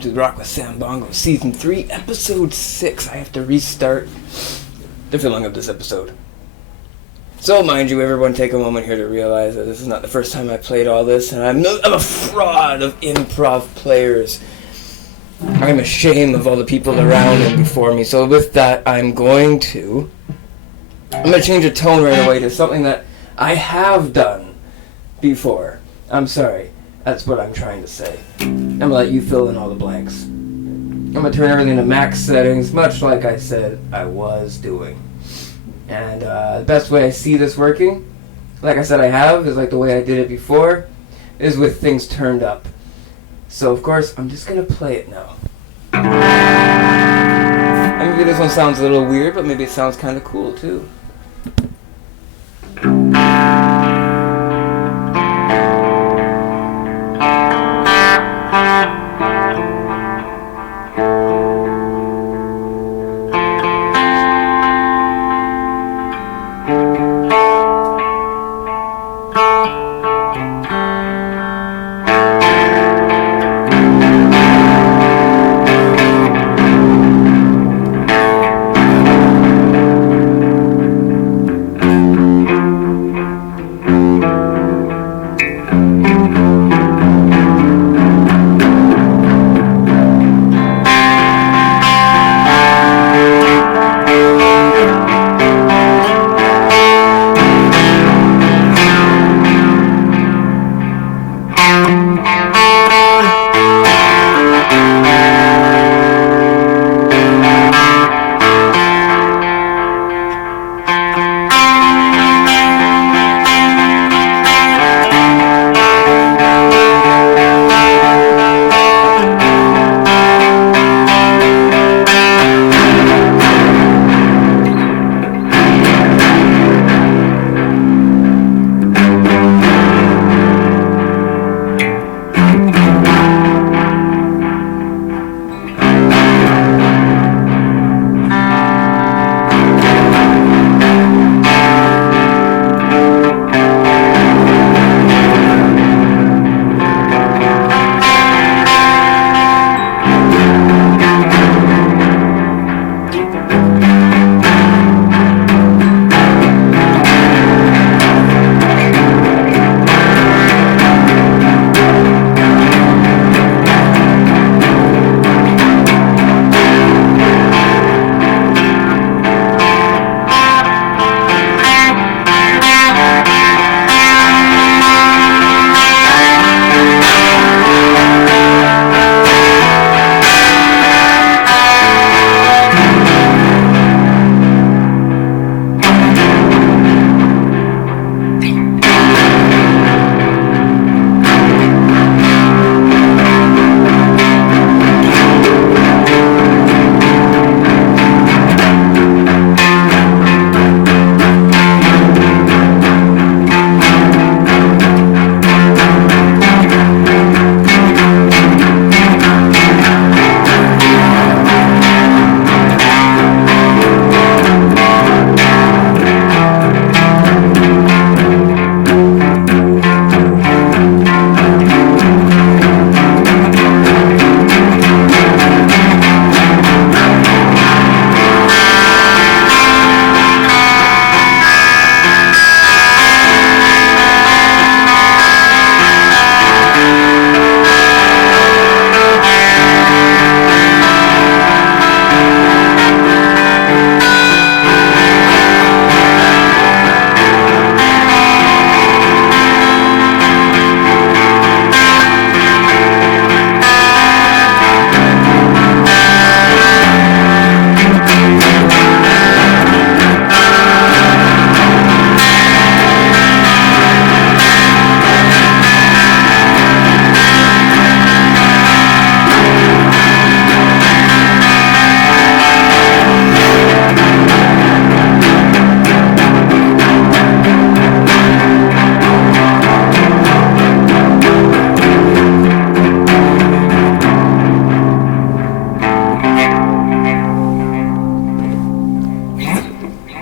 welcome to Rock with Sambongo, Season 3, Episode 6. I have to restart the filling of this episode. So, mind you, everyone take a moment here to realize that this is not the first time I played all this, and I'm a fraud of improv players. I'm ashamed of all the people around and before me. So with that, I'm going to change the tone right away to something that I have done before. I'm sorry. That's what I'm trying to say. I'm going to let you fill in all the blanks. I'm going to turn everything to max settings, much like I said I was doing. And the best way I see this working, like I said I have, is like the way I did it before, is with things turned up. So, of course, I'm just going to play it now. And maybe this one sounds a little weird, but maybe it sounds kind of cool, too.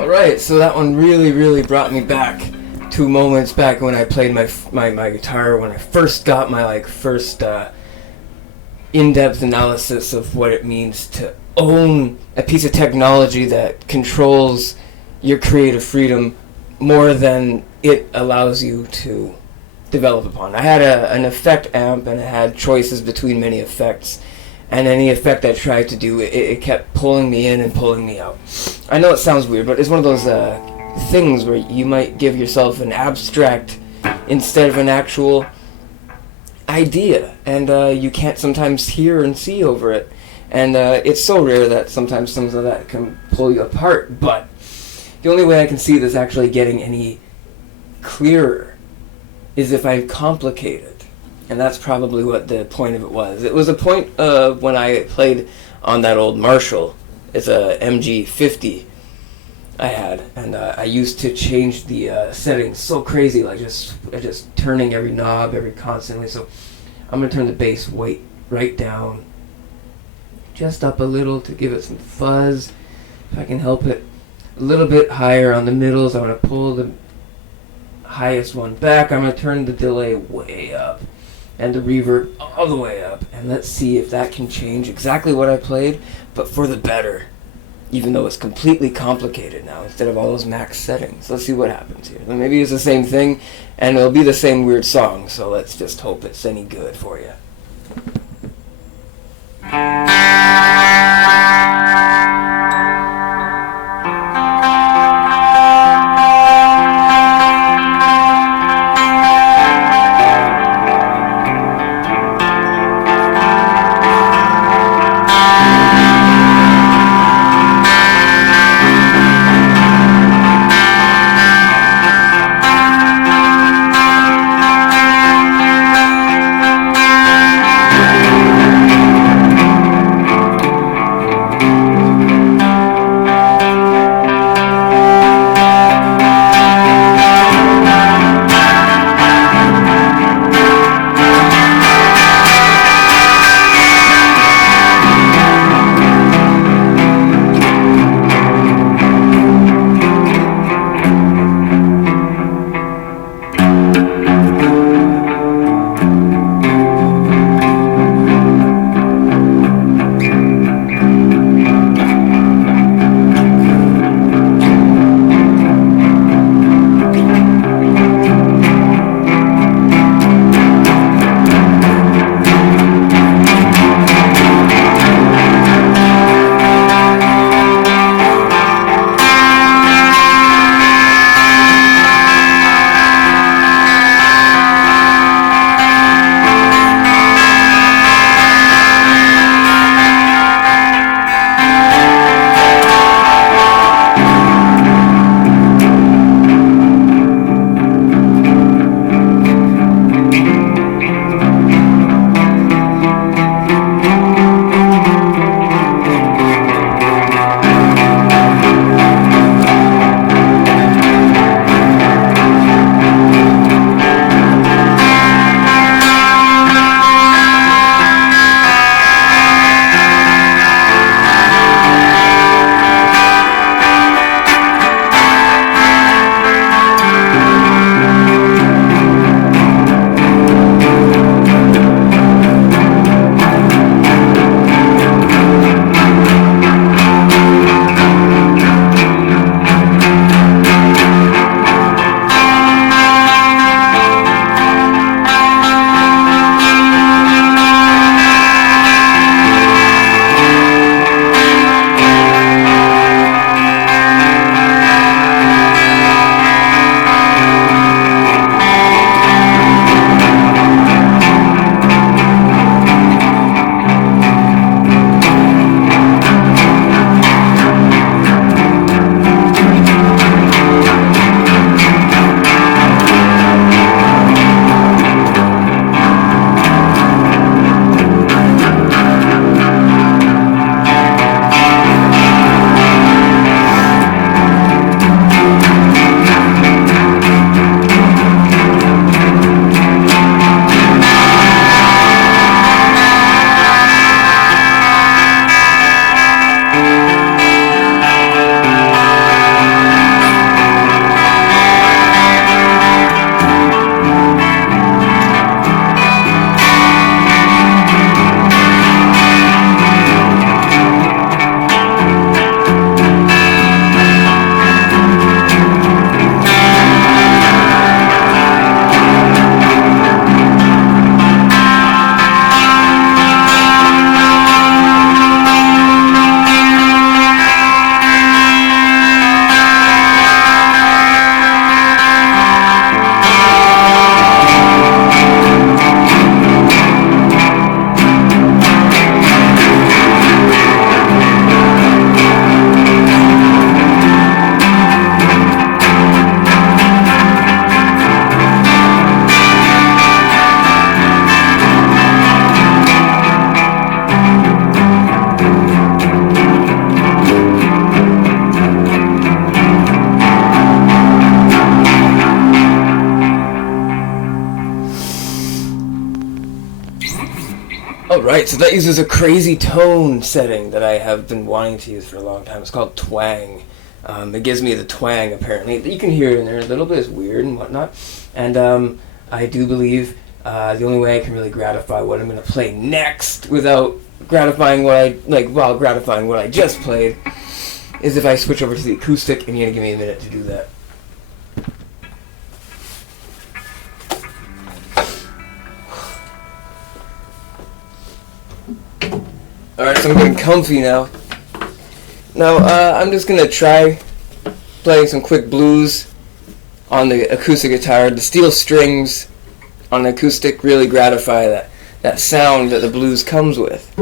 Alright, so that one really brought me back to moments back when I played my guitar, when I first got my first in-depth analysis of what it means to own a piece of technology that controls your creative freedom more than it allows you to develop upon. I had an effect amp, and it had choices between many effects, and any effect I tried to do, it kept pulling me in and pulling me out. I know it sounds weird, but it's one of those things where you might give yourself an abstract instead of an actual idea, and you can't sometimes hear and see over it, and it's so rare that sometimes some of that can pull you apart. But the only way I can see this actually getting any clearer is if I complicate it, and that's probably what the point of it was. It was a point when I played on that old Marshall. It's a MG50 I had, and I used to change the settings so crazy, like just turning every knob constantly. So I'm gonna turn the bass weight right down, just up a little to give it some fuzz, if I can help it. A little bit higher on the middles. I'm gonna pull the highest one back. I'm gonna turn the delay way up, and the reverb all the way up, and let's see if that can change exactly what I played, but for the better. Even though it's completely complicated now, instead of all those max settings. Let's see what happens here. Maybe it's the same thing, and it'll be the same weird song, so let's just hope it's any good for you. Alright, so that uses a crazy tone setting that I have been wanting to use for a long time. It's called twang. It gives me the twang, apparently. You can hear it in there a little bit. It's weird and whatnot. And I do believe the only way I can really gratify what I'm going to play next without gratifying what I just played is if I switch over to the acoustic, and you're going to give me a minute to do that. Alright, so I'm getting comfy now. Now, I'm just going to try playing some quick blues on the acoustic guitar. The steel strings on the acoustic really gratify that sound that the blues comes with.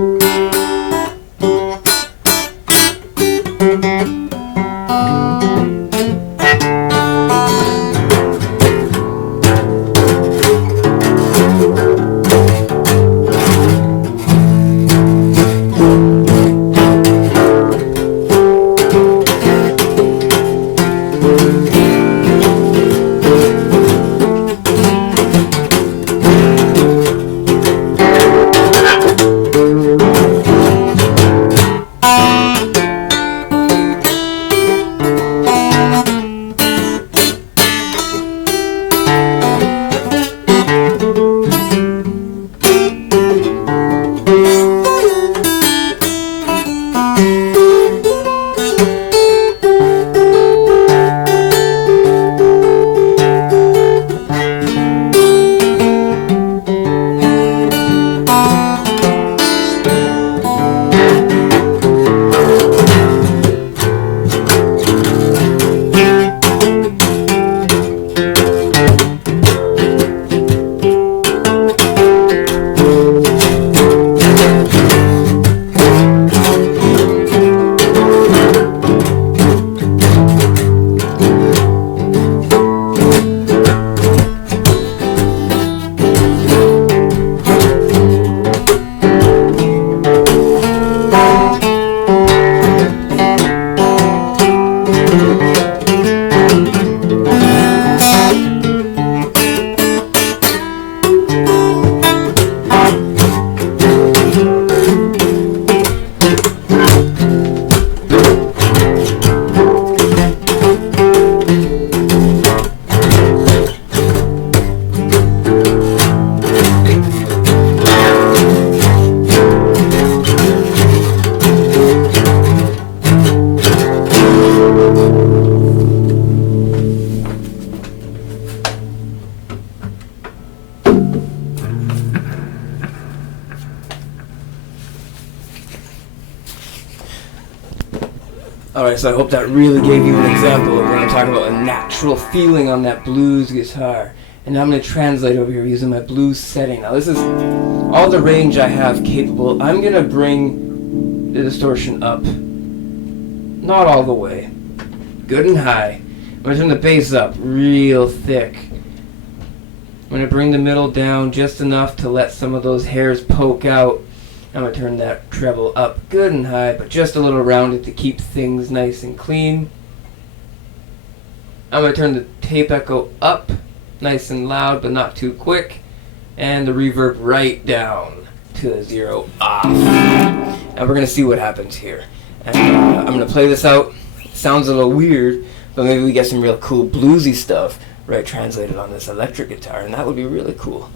Alright, so I hope that really gave you an example of when I'm talking about a natural feeling on that blues guitar. And now I'm going to translate over here using my blues setting. Now this is all the range I have capable. I'm going to bring the distortion up. Not all the way. Good and high. I'm going to turn the bass up real thick. I'm going to bring the middle down just enough to let some of those hairs poke out. I'm going to turn that treble up good and high, but just a little rounded to keep things nice and clean. I'm going to turn the tape echo up, nice and loud, but not too quick. And the reverb right down to 0 off. And we're going to see what happens here. And I'm going to play this out. It sounds a little weird, but maybe we get some real cool bluesy stuff right translated on this electric guitar, and that would be really cool.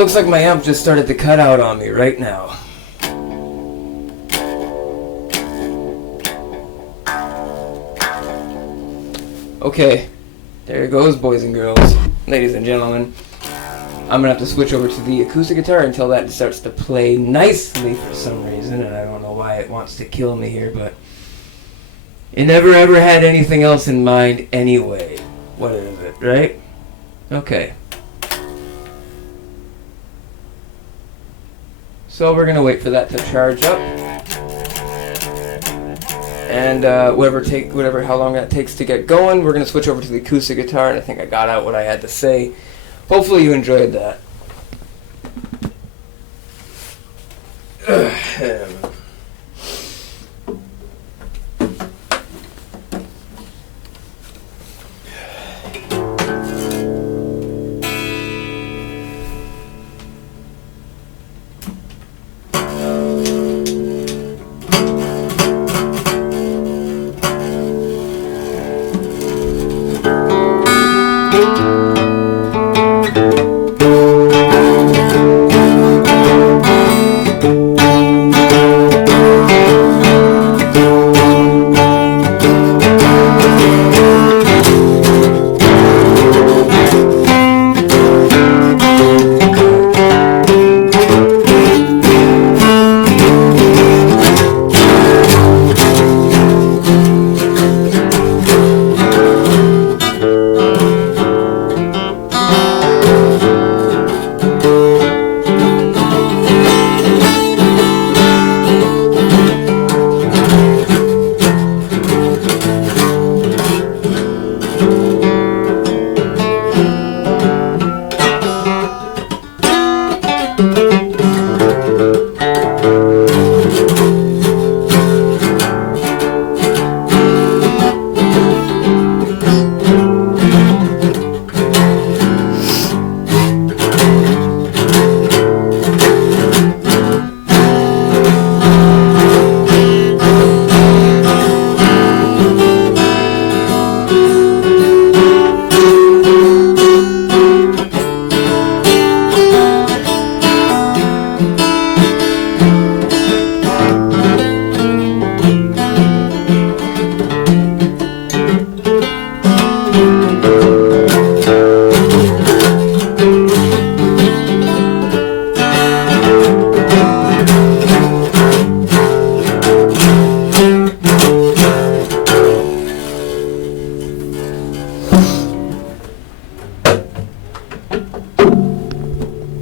looks like my amp just started to cut out on me right now. Okay, there it goes, boys and girls, ladies and gentlemen. I'm gonna have to switch over to the acoustic guitar until that starts to play nicely for some reason, and I don't know why it wants to kill me here, but it never ever had anything else in mind anyway. What is it, right? Okay. So we're gonna wait for that to charge up, and how long that takes to get going, we're gonna switch over to the acoustic guitar, and I think I got out what I had to say. Hopefully you enjoyed that.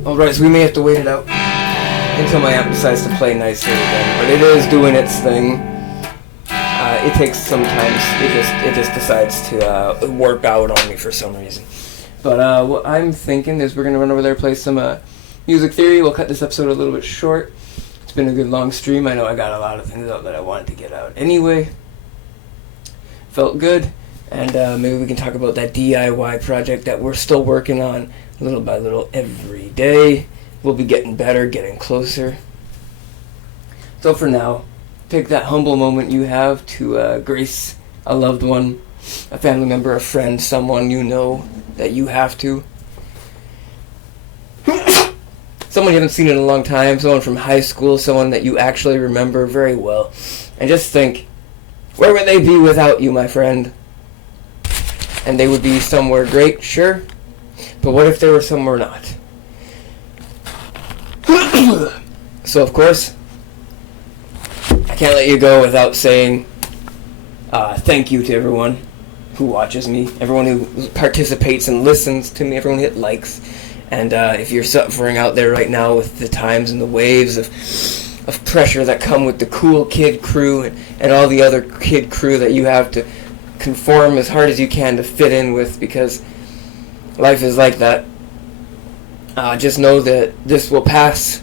Alright, so we may have to wait it out until my amp decides to play nicely again, but it is doing its thing. It takes sometimes, it just decides to warp out on me for some reason. But what I'm thinking is we're going to run over there and play some music theory. We'll cut this episode a little bit short. It's been a good long stream. I know I got a lot of things out that I wanted to get out anyway. Felt good. And maybe we can talk about that DIY project that we're still working on little by little every day. We'll be getting better, getting closer. So for now, take that humble moment you have to grace a loved one, a family member, a friend, someone you know that you have to. Someone you haven't seen in a long time, someone from high school, someone that you actually remember very well. And just think, where would they be without you, my friend? And they would be somewhere great, sure. But what if they were somewhere not? So, of course, I can't let you go without saying thank you to everyone who watches me, everyone who participates and listens to me, everyone who hit likes. And if you're suffering out there right now with the times and the waves of pressure that come with the cool kid crew and all the other kid crew that you have to conform as hard as you can to fit in with, because life is like that. Just know that this will pass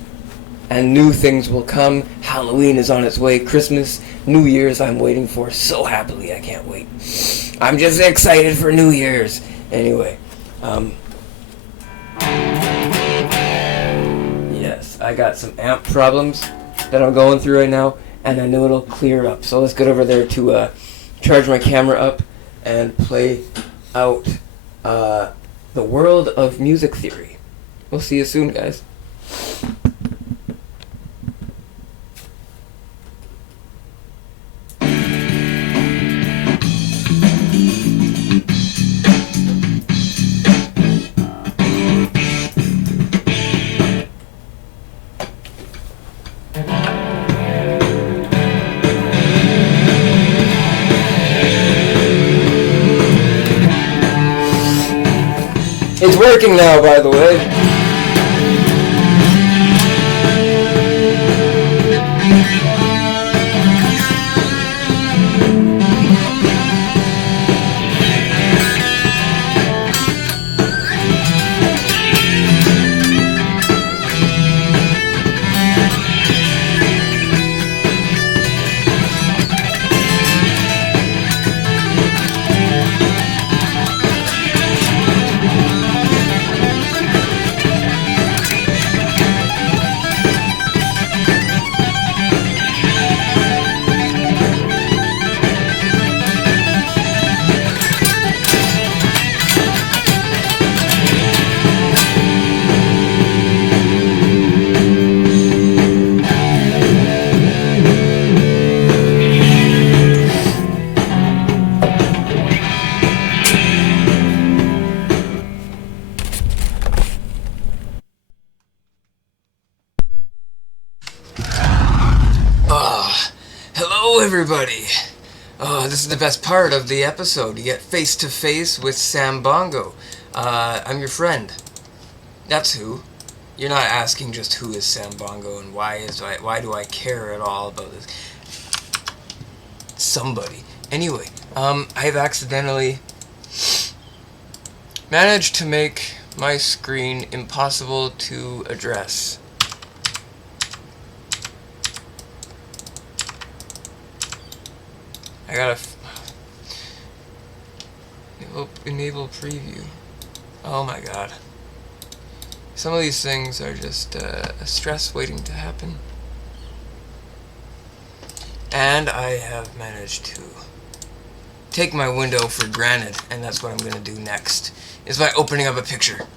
and new things will come. Halloween is on its way. Christmas, New Year's I'm waiting for so happily. I can't wait. I'm just excited for New Year's. Anyway, yes, I got some amp problems that I'm going through right now, and I know it'll clear up. So let's get over there to charge my camera up and play out The World of Music Theory. We'll see you soon, guys. It's working now, by the way. Hello, everybody. This is the best part of the episode. You get face to face with Sambongo. I'm your friend. That's who. You're not asking just who is Sambongo and why do I care at all about this. Somebody. Anyway, I've accidentally managed to make my screen impossible to address. I gotta enable preview. Oh my god. Some of these things are just a stress waiting to happen. And I have managed to take my window for granted, and that's what I'm gonna do next, is by opening up a picture.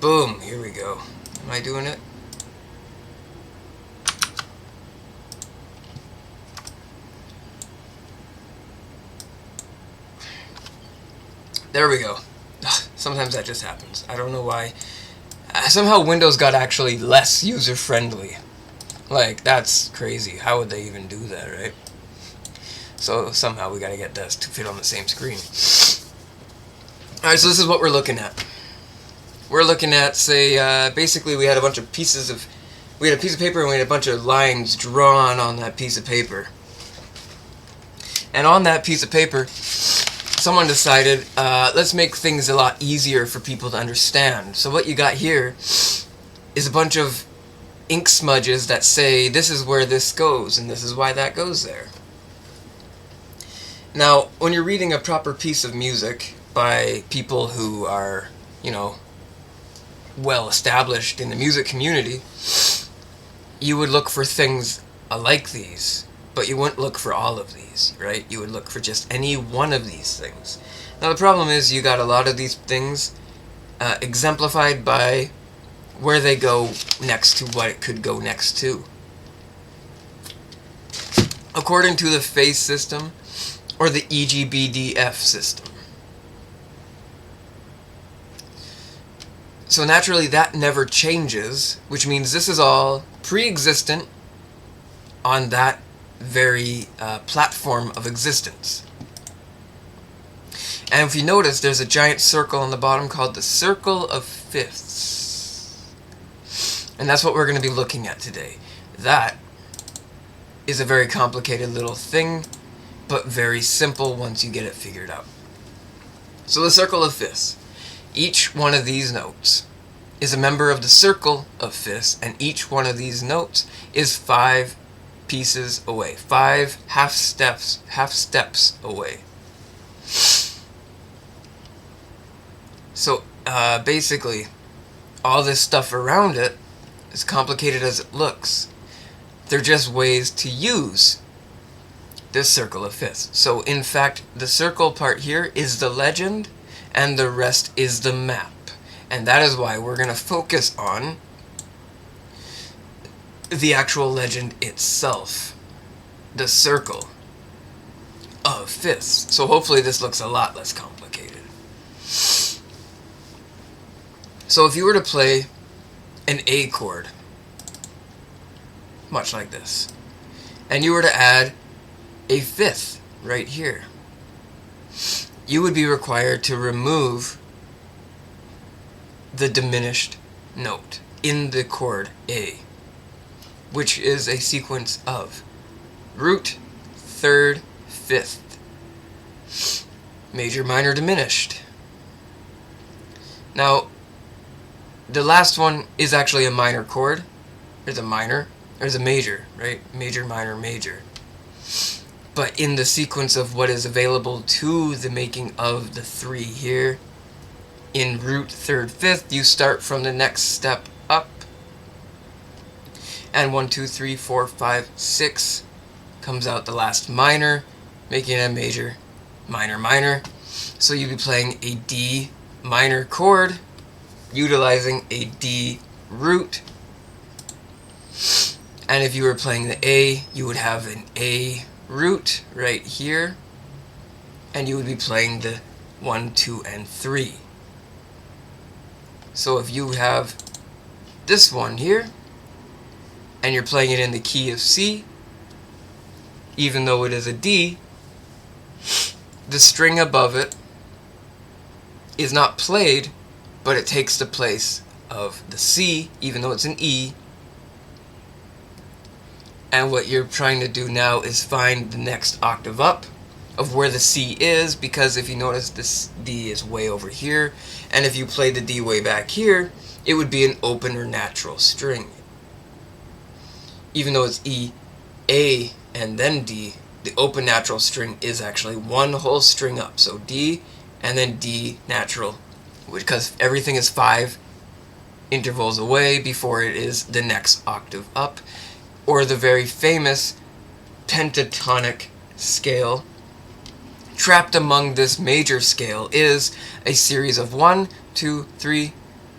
Boom, here we go. Am I doing it? There we go. Sometimes that just happens. I don't know why. Somehow Windows got actually less user-friendly. Like, that's crazy. How would they even do that, right? So somehow we gotta get this to fit on the same screen. Alright, so this is what we're looking at. We're looking at, say, basically we had a bunch of pieces of... We had a piece of paper and we had a bunch of lines drawn on that piece of paper. And on that piece of paper, someone decided, let's make things a lot easier for people to understand. So what you got here is a bunch of ink smudges that say, this is where this goes, and this is why that goes there. Now, when you're reading a proper piece of music by people who are, you know, well established in the music community, you would look for things like these. But you wouldn't look for all of these, right? You would look for just any one of these things. Now the problem is you got a lot of these things exemplified by where they go next to what it could go next to. According to the phase system, or the EGBDF system. So naturally that never changes, which means this is all pre-existent on that very platform of existence. And if you notice, there's a giant circle on the bottom called the circle of fifths. And that's what we're going to be looking at today. That is a very complicated little thing, but very simple once you get it figured out. So the circle of fifths. Each one of these notes is a member of the circle of fifths, and each one of these notes is 5 pieces away, 5 half steps away. So basically all this stuff around it, as complicated as it looks, they're just ways to use this circle of fifths. So in fact the circle part here is the legend and the rest is the map. And that is why we're going to focus on the actual legend itself, the circle of fifths. So hopefully this looks a lot less complicated. So if you were to play an A chord, much like this, and you were to add a fifth right here, you would be required to remove the diminished note in the chord A, which is a sequence of root, third, fifth, major, minor, diminished. Now, the last one is actually a minor chord. There's a minor, there's a major, right? Major, minor, major. But in the sequence of what is available to the making of the three here, in root, third, fifth, you start from the next step up. And 1, 2, 3, 4, 5, 6 comes out the last minor, making it a major, minor, minor. So you'd be playing a D minor chord, utilizing a D root. And if you were playing the A, you would have an A root right here, and you would be playing the 1, 2, and 3. So if you have this one here, and you're playing it in the key of C, even though it is a D, the string above it is not played, but it takes the place of the C, even though it's an E. And what you're trying to do now is find the next octave up of where the C is, because if you notice, this D is way over here, and if you play the D way back here, it would be an open or natural string. Even though it's E, A, and then D, the open natural string is actually one whole string up. So D, and then D natural, because everything is 5 intervals away before it is the next octave up, or the very famous pentatonic scale. Trapped among this major scale is a series of 1, 2, 3,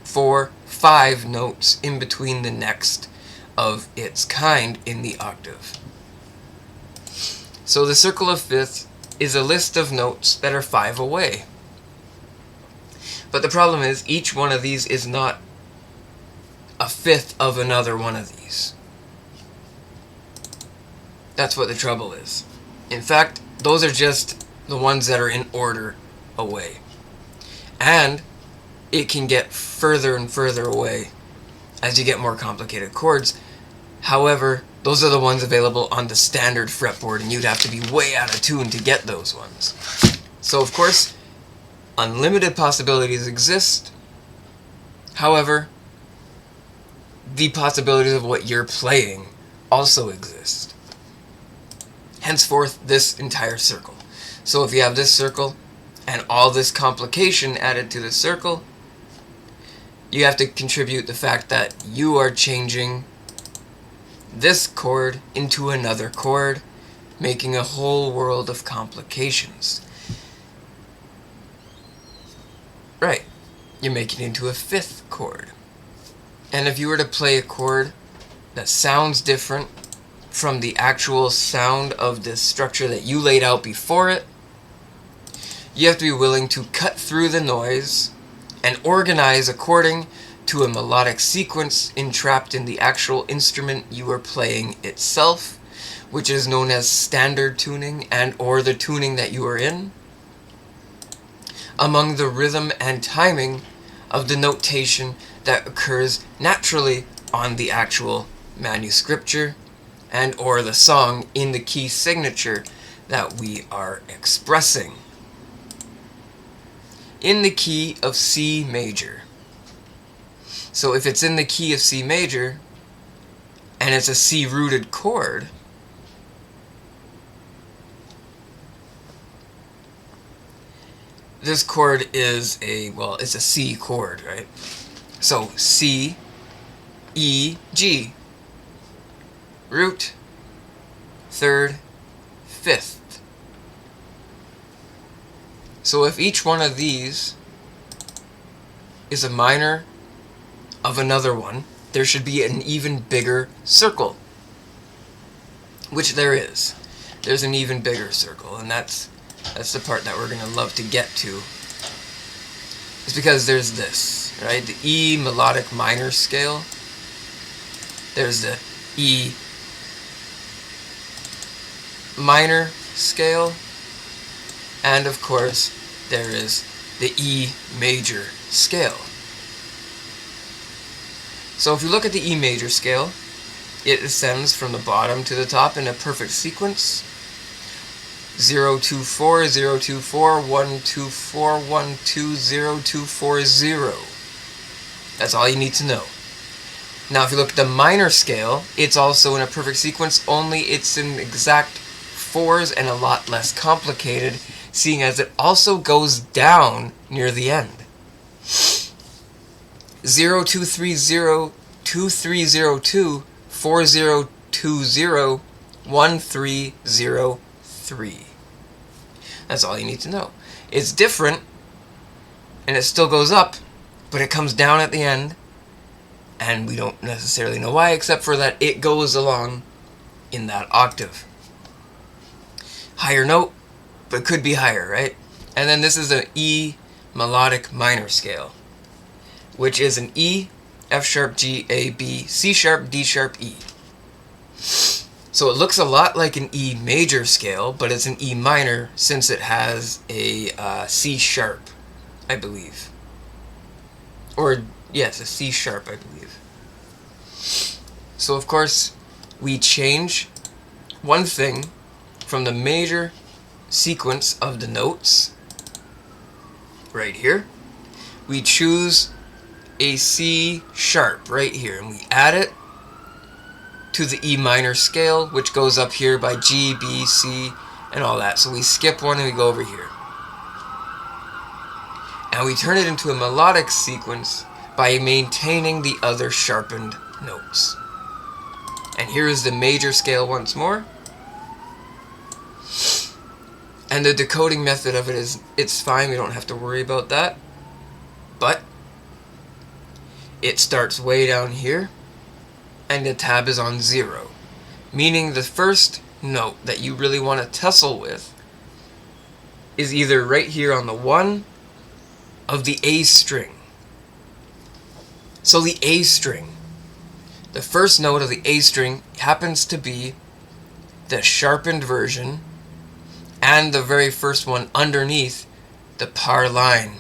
4, 5 notes in between the next of its kind in the octave. So the circle of fifths is a list of notes that are 5 away. But the problem is, each one of these is not a fifth of another one of these. That's what the trouble is. In fact, those are just the ones that are in order away. And it can get further and further away as you get more complicated chords. However, those are the ones available on the standard fretboard, and you'd have to be way out of tune to get those ones. So of course, unlimited possibilities exist. However, the possibilities of what you're playing also exist. Henceforth, this entire circle. So if you have this circle and all this complication added to the circle, you have to contribute the fact that you are changing this chord into another chord, making a whole world of complications. Right, you're making it into a fifth chord. And if you were to play a chord that sounds different from the actual sound of this structure that you laid out before it, you have to be willing to cut through the noise and organize according to a melodic sequence entrapped in the actual instrument you are playing itself, which is known as standard tuning and or the tuning that you are in, among the rhythm and timing of the notation that occurs naturally on the actual manuscripture and or the song in the key signature that we are expressing. In the key of C major. So if it's in the key of C major, and it's a C-rooted chord, this chord is it's a C chord, right? So C, E, G. Root, third, fifth. So if each one of these is a minor of another one, there should be an even bigger circle. Which there is. There's an even bigger circle, and that's the part that we're going to love to get to. It's because there's this, right? The E melodic minor scale. There's the E minor scale. And of course, there is the E major scale. So if you look at the E major scale, it ascends from the bottom to the top in a perfect sequence. 0, 2, 4, 0, 2, 4, 1, 2, 4, 1, 2, 0, 2, 4, 0. That's all you need to know. Now if you look at the minor scale, it's also in a perfect sequence, only it's in exact fours and a lot less complicated, seeing as it also goes down near the end. 0, 2, 3, 0, 2, 3, 0, 2, 4, 0, 2, 0, 1, 3, 0, 3. That's all you need to know. It's different, and it still goes up, but it comes down at the end, and we don't necessarily know why, except for that it goes along in that octave. Higher note, but could be higher, right? And then this is an E melodic minor scale, which is an E, F sharp, G, A, B, C sharp, D sharp, E. So it looks a lot like an E major scale, but it's an E minor since it has a C sharp, I believe. Or, yes, a C sharp, I believe. So of course, we change one thing from the major sequence of the notes, right here. We choose a C sharp right here, and we add it to the E minor scale, which goes up here by G, B, C, and all that. So we skip one and we go over here. And we turn it into a melodic sequence by maintaining the other sharpened notes. And here is the major scale once more. And the decoding method of it is, it's fine, we don't have to worry about that. But it starts way down here, and the tab is on 0, meaning the first note that you really want to tussle with is either right here on the 1 of the A string. So the A string, the first note of the A string happens to be the sharpened version and the very first one underneath the par line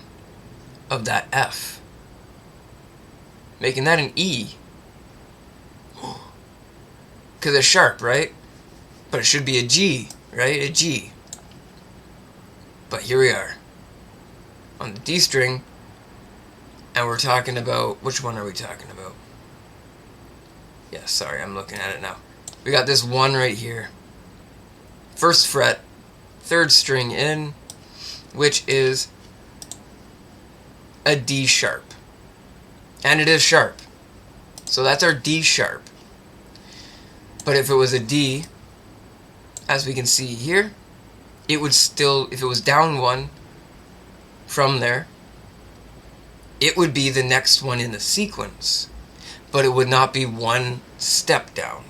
of that F, making that an E. Because it's sharp, right? But it should be a G, right? A G. But here we are on the D string, and we're talking about, which one are we talking about? Yeah, sorry, I'm looking at it now. We got this 1 right here. First fret, 3rd string in, which is a D sharp. And it is sharp. So that's our D sharp. But if it was a D, as we can see here, it would still, if it was down 1 from there, it would be the next one in the sequence. But it would not be 1 step down.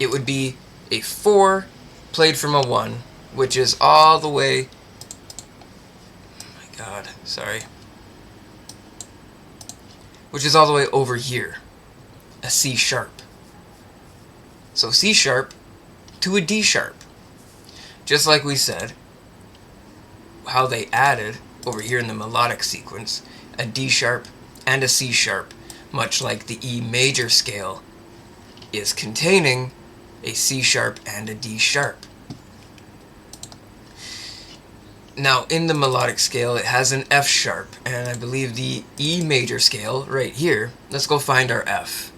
It would be a 4 played from a 1, which is all the way, oh my god, sorry, which is all the way over here, a C sharp. So C sharp to a D sharp. Just like we said, how they added over here in the melodic sequence, a D sharp and a C sharp, much like the E major scale is containing a C sharp and a D sharp. Now in the melodic scale it has an F sharp, and I believe the E major scale right here, let's go find our F.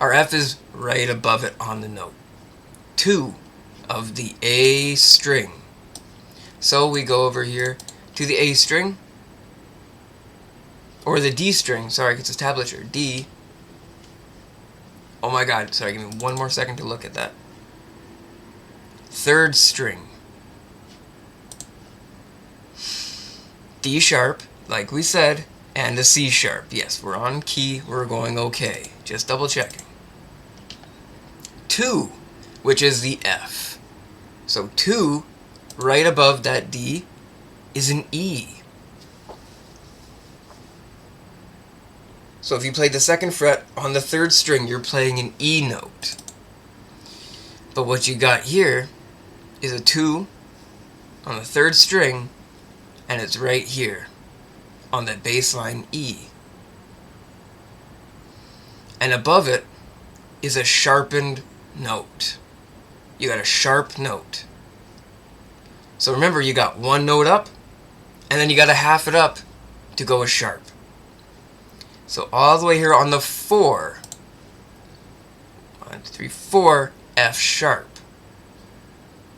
Our F is right above it on the note 2 of the A string. So we go over here to the A string, or the D string, sorry, it's a tablature, D. Oh my god, sorry, give me one more second to look at that. 3rd string. D sharp, like we said, And a C sharp. Yes, we're on key. We're going okay. Just double checking. 2, which is the F. So 2, right above that D, is an E. So if you played the 2nd fret on the 3rd string, you're playing an E note. But what you got here is a 2 on the 3rd string, and it's right here on the bass line E. And above it is a sharpened note. You got a sharp note. So remember, you got one note up, and then you got to half it up to go a sharp. So all the way here on the 4, 1, 2, 3, 4, F sharp.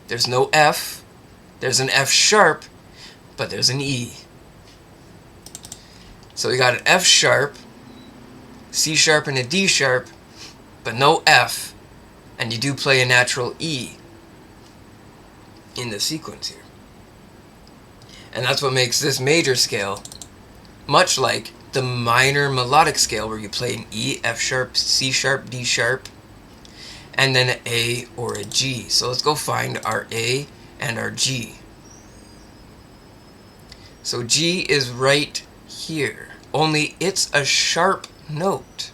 There's no F, there's an F sharp, but there's an E. So we got an F sharp, C sharp, and a D sharp, but no F, and you do play a natural E in the sequence here. And that's what makes this major scale much like the minor melodic scale, where you play an E, F sharp, C sharp, D sharp, and then an A or a G. So let's go find our A and our G. So G is right here, only it's a sharp note.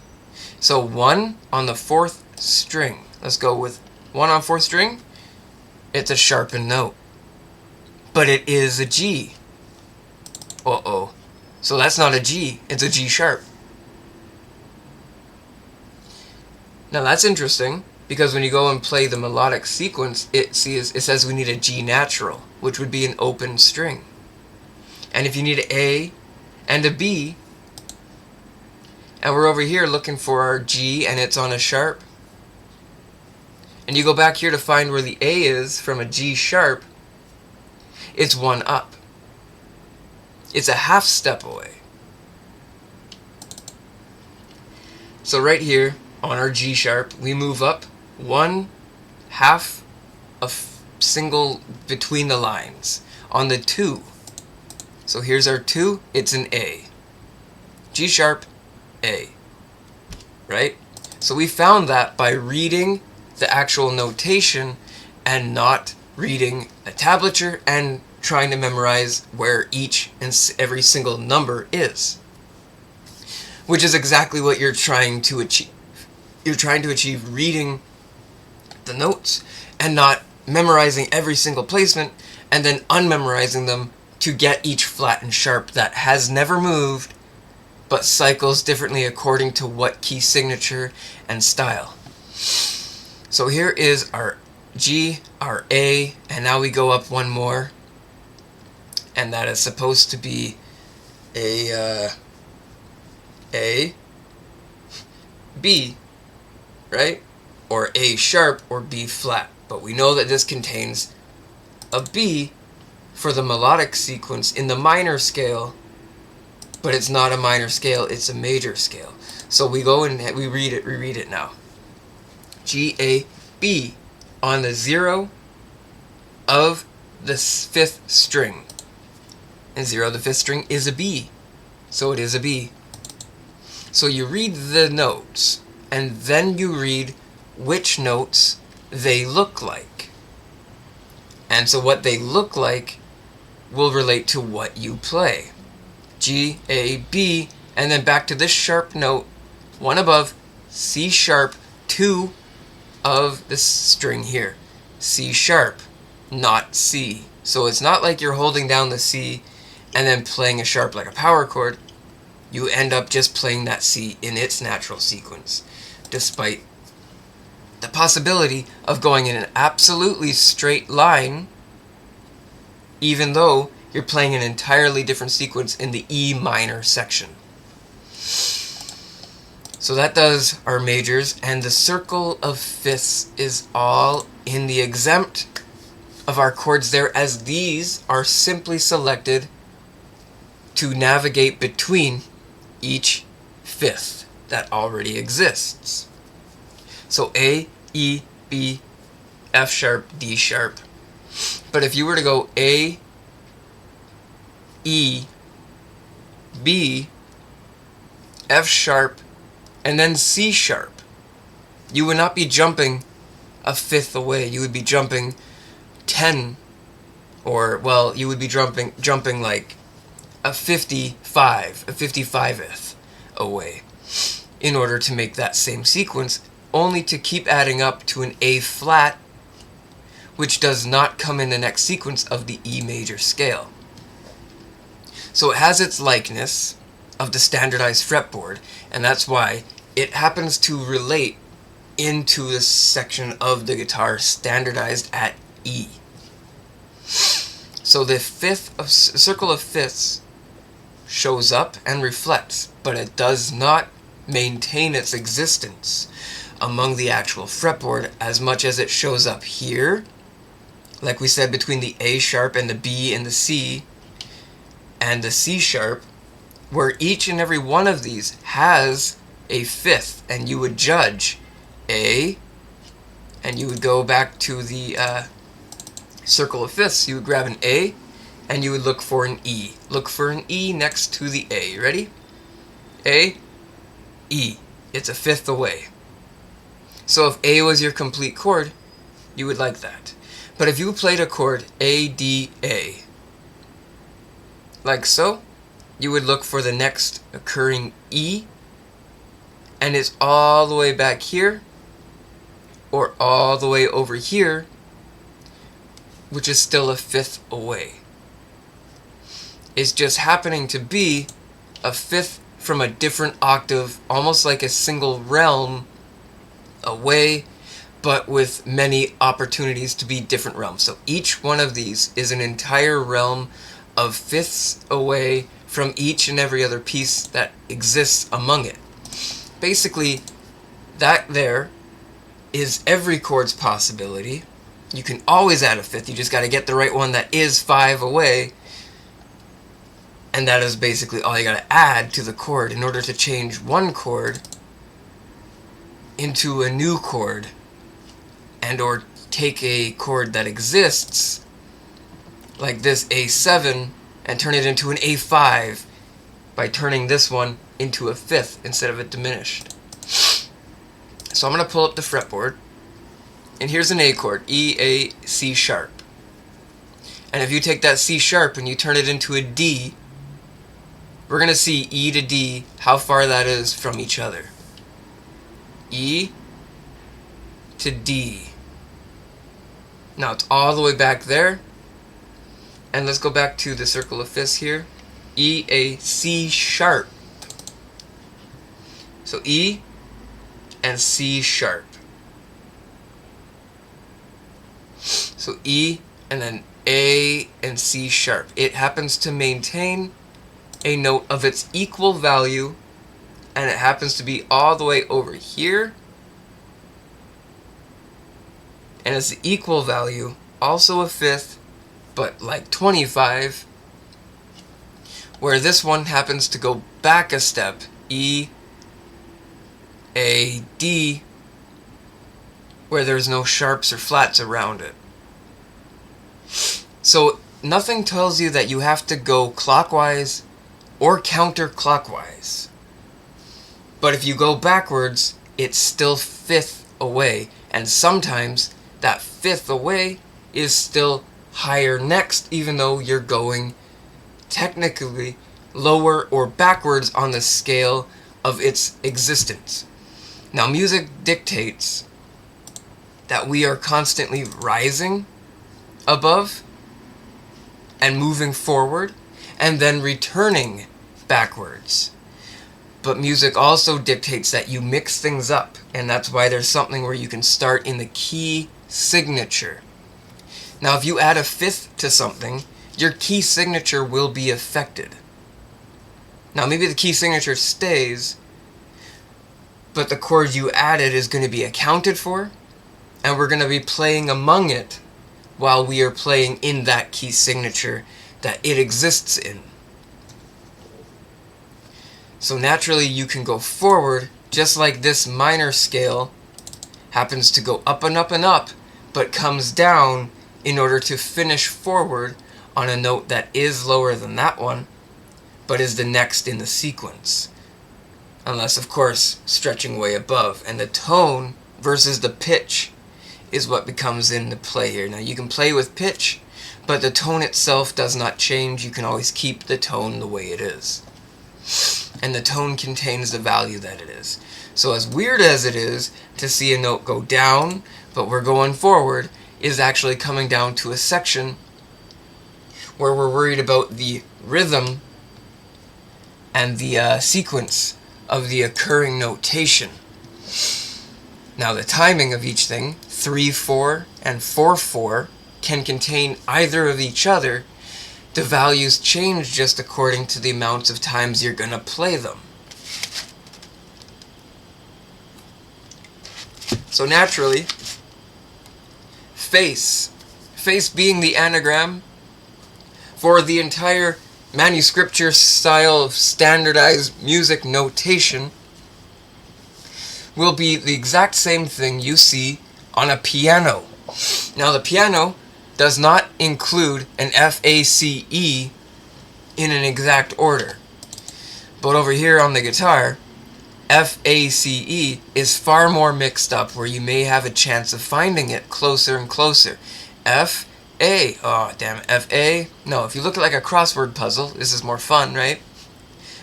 So 1 on the 4th string. Let's go with 1 on 4th string. It's a sharpened note, but it is a G. Uh-oh. So that's not a G, it's a G sharp. Now that's interesting, because when you go and play the melodic sequence, it says we need a G natural, which would be an open string. And if you need an A and a B, and we're over here looking for our G and it's on a sharp, and you go back here to find where the A is from a G sharp, it's 1 up. It's a half step away. So right here on our G sharp, we move up 1 half a single between the lines on the 2. So here's our 2, it's an A. G sharp, A. Right? So we found that by reading the actual notation and not reading a tablature and trying to memorize where each and every single number is. Which is exactly what you're trying to achieve. You're trying to achieve reading the notes and not memorizing every single placement and then unmemorizing them to get each flat and sharp that has never moved but cycles differently according to what key signature and style. So here is our G, our A, and now we go up one more, and that is supposed to be a B, right? Or A sharp or B flat. But we know that this contains a B for the melodic sequence in the minor scale, but it's not a minor scale, it's a major scale. So we go and we reread it now. G, A, B on the 0 of the 5th string. And 0 of the 5th string is a B. So it is a B. So you read the notes, and then you read which notes they look like. And so what they look like will relate to what you play. G, A, B, and then back to this sharp note, 1 above, C sharp, 2 of this string here. C sharp, not C. So it's not like you're holding down the C and then playing a sharp like a power chord. You end up just playing that C in its natural sequence, despite the possibility of going in an absolutely straight line, even though you're playing an entirely different sequence in the E minor section. So that does our majors, and the circle of fifths is all in the exempt of our chords there, as these are simply selected to navigate between each fifth that already exists. So A, E, B, F sharp, D sharp. But if you were to go A, E, B, F sharp, and then C sharp. You would not be jumping a fifth away. You would be jumping 10, or, well, you would be jumping like a 55th away in order to make that same sequence, only to keep adding up to an A flat, which does not come in the next sequence of the E major scale. So it has its likeness of the standardized fretboard, and that's why it happens to relate into this section of the guitar standardized at E. So the circle of fifths shows up and reflects, but it does not maintain its existence among the actual fretboard as much as it shows up here, like we said, between the A sharp and the B and the C and the C sharp, where each and every one of these has a fifth, and you would judge A, and you would go back to the circle of fifths. You would grab an A, and you would look for an E. Look for an E next to the A. Ready? A, E. It's a fifth away. So if A was your complete chord, you would like that. But if you played a chord A, D, A, like so, you would look for the next occurring E, and it's all the way back here, or all the way over here, which is still a fifth away. It's just happening to be a fifth from a different octave, almost like a single realm away, but with many opportunities to be different realms. So each one of these is an entire realm of fifths away from each and every other piece that exists among it. Basically, that there is every chord's possibility. You can always add a fifth, you just got to get the right one that is 5 away, and that is basically all you got to add to the chord in order to change one chord into a new chord, and or take a chord that exists, like this A7, and turn it into an A5 by turning this one into a fifth instead of a diminished. So I'm going to pull up the fretboard, and here's an A chord, E, A, C sharp. And if you take that C sharp and you turn it into a D, we're going to see E to D, how far that is from each other. E to D. Now it's all the way back there. And let's go back to the circle of fifths here. E, A, C sharp. So E and C sharp. So E and then A and C sharp. It happens to maintain a note of its equal value, and it happens to be all the way over here. And it's the equal value, also a fifth, but like 25, where this one happens to go back a step, E, A, D, where there's no sharps or flats around it. So nothing tells you that you have to go clockwise or counterclockwise. But if you go backwards, it's still fifth away, and sometimes that fifth away is still higher next, even though you're going technically lower or backwards on the scale of its existence. Now, music dictates that we are constantly rising above and moving forward and then returning backwards. But music also dictates that you mix things up, and that's why there's something where you can start in the key signature. Now, if you add a fifth to something, your key signature will be affected. Now, maybe the key signature stays, but the chord you added is going to be accounted for, and we're going to be playing among it while we are playing in that key signature that it exists in. So naturally you can go forward, just like this minor scale happens to go up and up and up, but comes down in order to finish forward on a note that is lower than that one, but is the next in the sequence. unless, of course, stretching way above. And the tone versus the pitch is what becomes into play here. Now, you can play with pitch, but the tone itself does not change. You can always keep the tone the way it is. And the tone contains the value that it is. So as weird as it is to see a note go down, but we're going forward, is actually coming down to a section where we're worried about the rhythm and the sequence of the occurring notation. Now the timing of each thing, 3/4 and 4/4, can contain either of each other. The values change just according to the amounts of times you're going to play them. So naturally, face being the anagram for the entire manuscripture style of standardized music notation, will be the exact same thing you see on a piano. Now the piano does not include an FACE in an exact order. But over here on the guitar, FACE is far more mixed up, where you may have a chance of finding it closer and closer. F-A, oh damn it, F-A, no, if you look at like a crossword puzzle, this is more fun, right?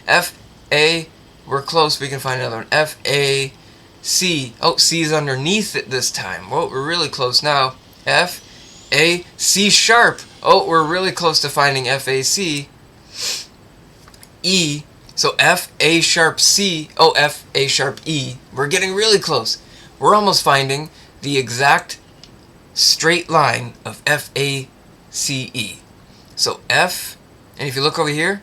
F-A, we're close, we can find another one. F-A-C, oh, C is underneath it this time. Whoa, we're really close now. F-A, C sharp, oh, we're really close to finding F-A-C. E, so F, A sharp, C, oh, F, A sharp, E. We're getting really close. We're almost finding the exact straight line of F, A, C, E. So F, and if you look over here,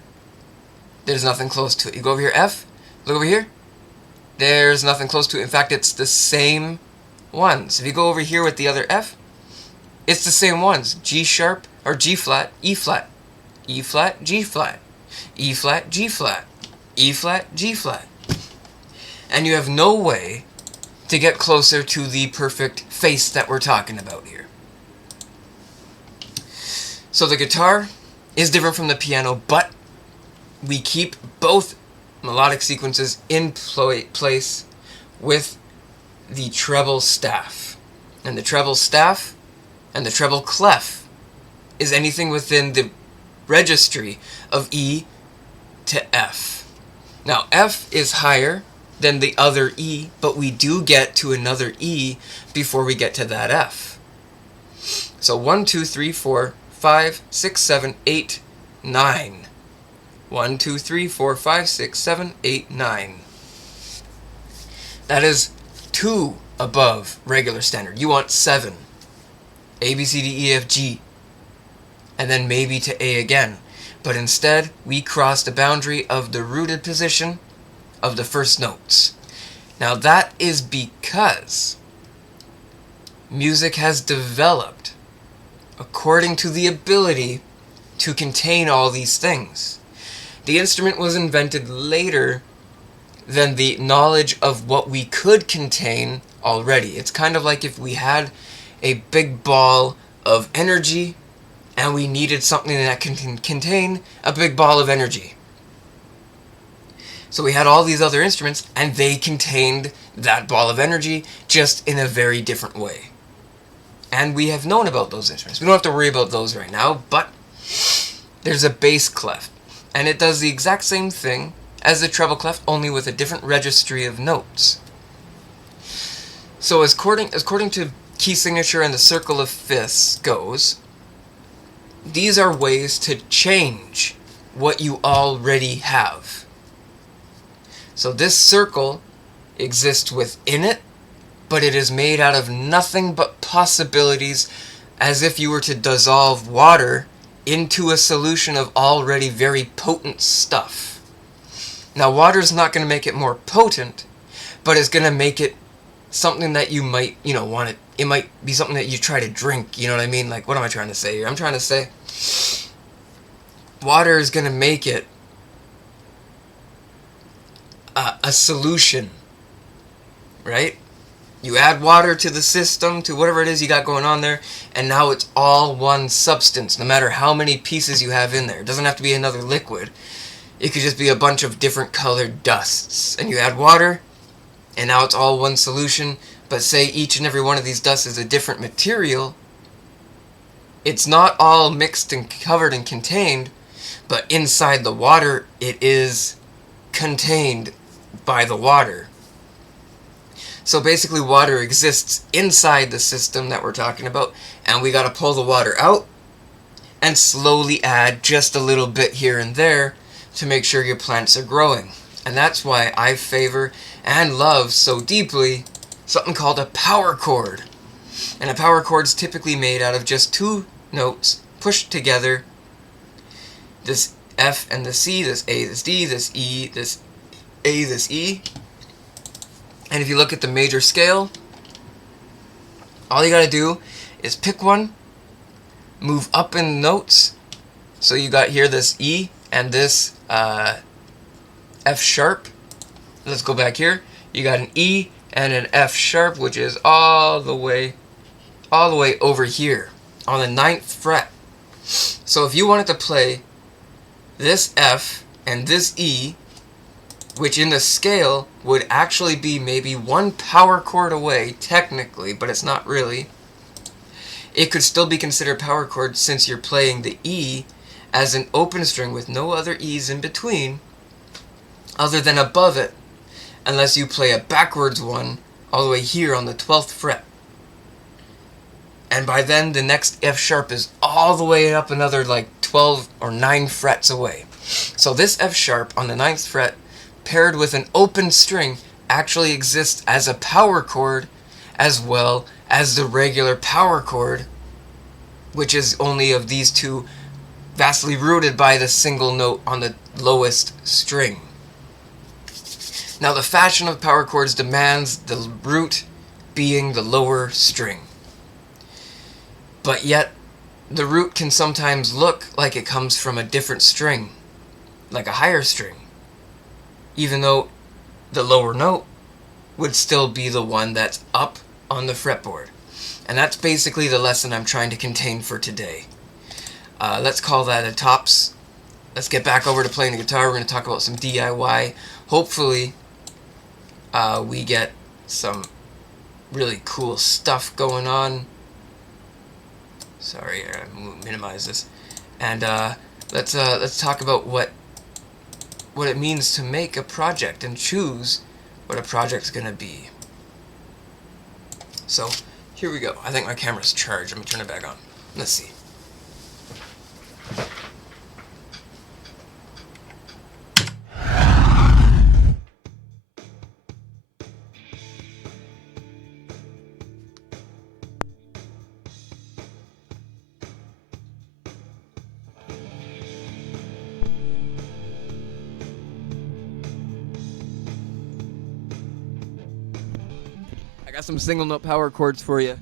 there's nothing close to it. You go over here, F, look over here, there's nothing close to it. In fact, it's the same ones. If you go over here with the other F, it's the same ones. G sharp, or G flat, E flat, E flat, G flat, E flat, G flat, E flat, G flat. And you have no way to get closer to the perfect face that we're talking about here. So the guitar is different from the piano, but we keep both melodic sequences in place with the treble staff. And the treble staff and the treble clef is anything within the registry of E to F. Now, F is higher than the other E, but we do get to another E before we get to that F. So 1, 2, 3, 4, 5, 6, 7, 8, 9. 1, 2, 3, 4, 5, 6, 7, 8, 9. That is 2 above regular standard. You want 7. A, B, C, D, E, F, G. And then maybe to A again. But instead, we cross the boundary of the rooted position of the first notes. Now that is because music has developed according to the ability to contain all these things. The instrument was invented later than the knowledge of what we could contain already. It's kind of like if we had a big ball of energy and we needed something that can contain a big ball of energy. So we had all these other instruments, and they contained that ball of energy, just in a very different way. And we have known about those instruments. We don't have to worry about those right now, but there's a bass clef, and it does the exact same thing as the treble clef, only with a different registry of notes. So as according to key signature and the circle of fifths goes, these are ways to change what you already have. So this circle exists within it, but it is made out of nothing but possibilities, as if you were to dissolve water into a solution of already very potent stuff. Now water's not going to make it more potent, but it's going to make it something that you might, want it. It might be something that you try to drink, you know what I mean? Like, what am I trying to say here? I'm trying to say water is going to make it a solution, right? You add water to the system, to whatever it is you got going on there, and now it's all one substance, no matter how many pieces you have in there. It doesn't have to be another liquid. it could just be a bunch of different colored dusts. And you add water, and now it's all one solution. But say each and every one of these dusts is a different material. It's not all mixed and covered and contained, but inside the water it is contained by the water. So basically water exists inside the system that we're talking about, and we gotta pull the water out and slowly add just a little bit here and there to make sure your plants are growing. And that's why I favor and love so deeply something called a power chord. And a power chord is typically made out of just two notes pushed together. This F and the C, this A, this D, this E, this A, this E. And if you look at the major scale, all you gotta do is pick one, move up in notes. So you got here this E and this F sharp. Let's go back here. You got an E and an F sharp, which is all the way over here on the 9th fret. So if you wanted to play this F and this E, which in the scale would actually be maybe one power chord away, technically, but it's not really, it could still be considered power chord since you're playing the E as an open string with no other E's in between other than above it, unless you play a backwards one all the way here on the 12th fret. And by then the next F sharp is all the way up another like 12 or 9 frets away. So this F sharp on the 9th fret paired with an open string actually exists as a power chord as well as the regular power chord, which is only of these two vastly rooted by the single note on the lowest string. Now the fashion of power chords demands the root being the lower string. But yet, the root can sometimes look like it comes from a different string, like a higher string, even though the lower note would still be the one that's up on the fretboard. And that's basically the lesson I'm trying to contain for today. Let's call that a tops. Let's get back over to playing the guitar. We're going to talk about some DIY. Hopefully, we get some really cool stuff going on. Sorry, I gotta minimize this. And let's talk about what it means to make a project and choose what a project's gonna be. So here we go. I think my camera's charged. Let me turn it back on. Let's see. I got some single note power chords for you.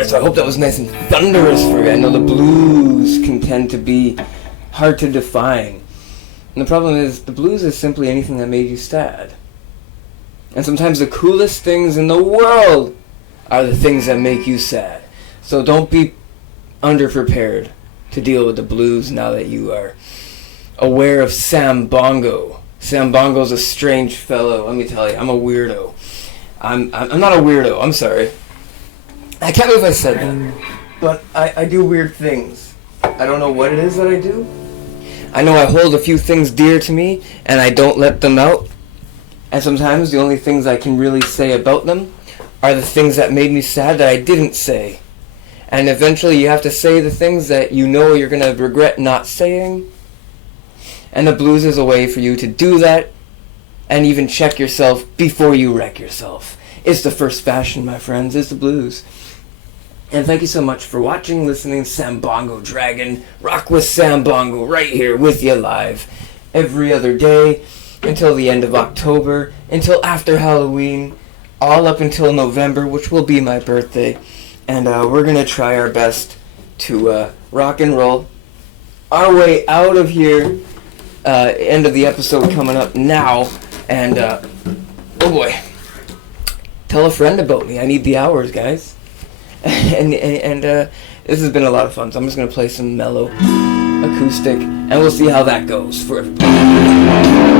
Alright, so I hope that was nice and thunderous for you. I know the blues can tend to be hard to define. And the problem is, the blues is simply anything that made you sad. And sometimes the coolest things in the world are the things that make you sad. So don't be underprepared to deal with the blues now that you are aware of Sambongo. Sambongo's a strange fellow, let me tell you. I'm a weirdo. I'm not a weirdo, I'm sorry. I can't believe I said that. But I do weird things. I don't know what it is that I do. I know I hold a few things dear to me, and I don't let them out. And sometimes the only things I can really say about them are the things that made me sad that I didn't say. And eventually you have to say the things that you know you're going to regret not saying. And the blues is a way for you to do that and even check yourself before you wreck yourself. It's the first fashion, my friends. It's the blues. And thank you so much for watching, listening. Sambongo Dragon. Rock with Sambongo right here with you live every other day until the end of October, until after Halloween, all up until November, which will be my birthday. And we're going to try our best to rock and roll our way out of here. End of the episode coming up now. And, oh boy, tell a friend about me. I need the hours, guys. and this has been a lot of fun. So I'm just going to play some mellow acoustic, and we'll see how that goes for everybody.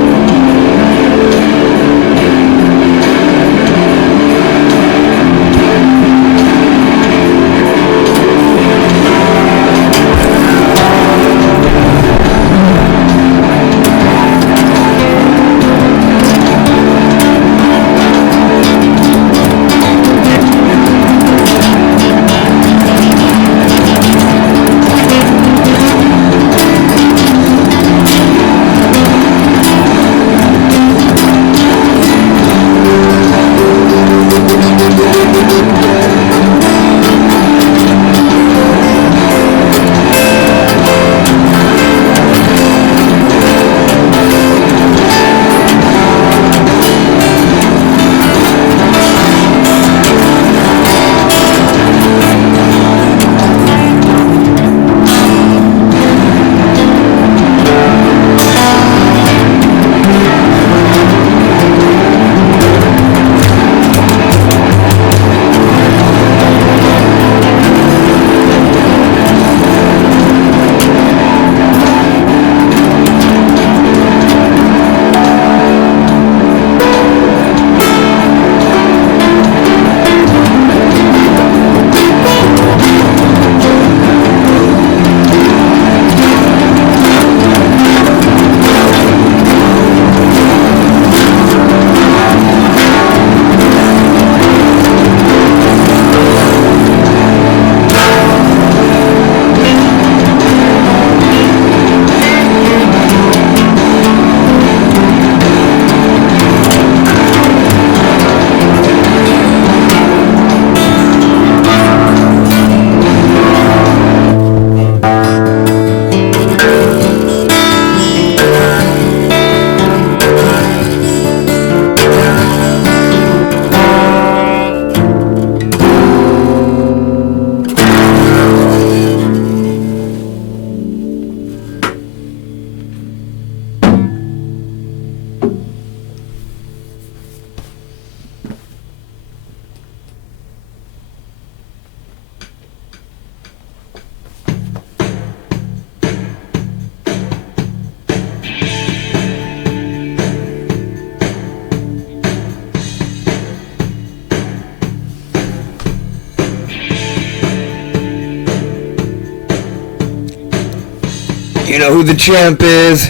You know who the champ is.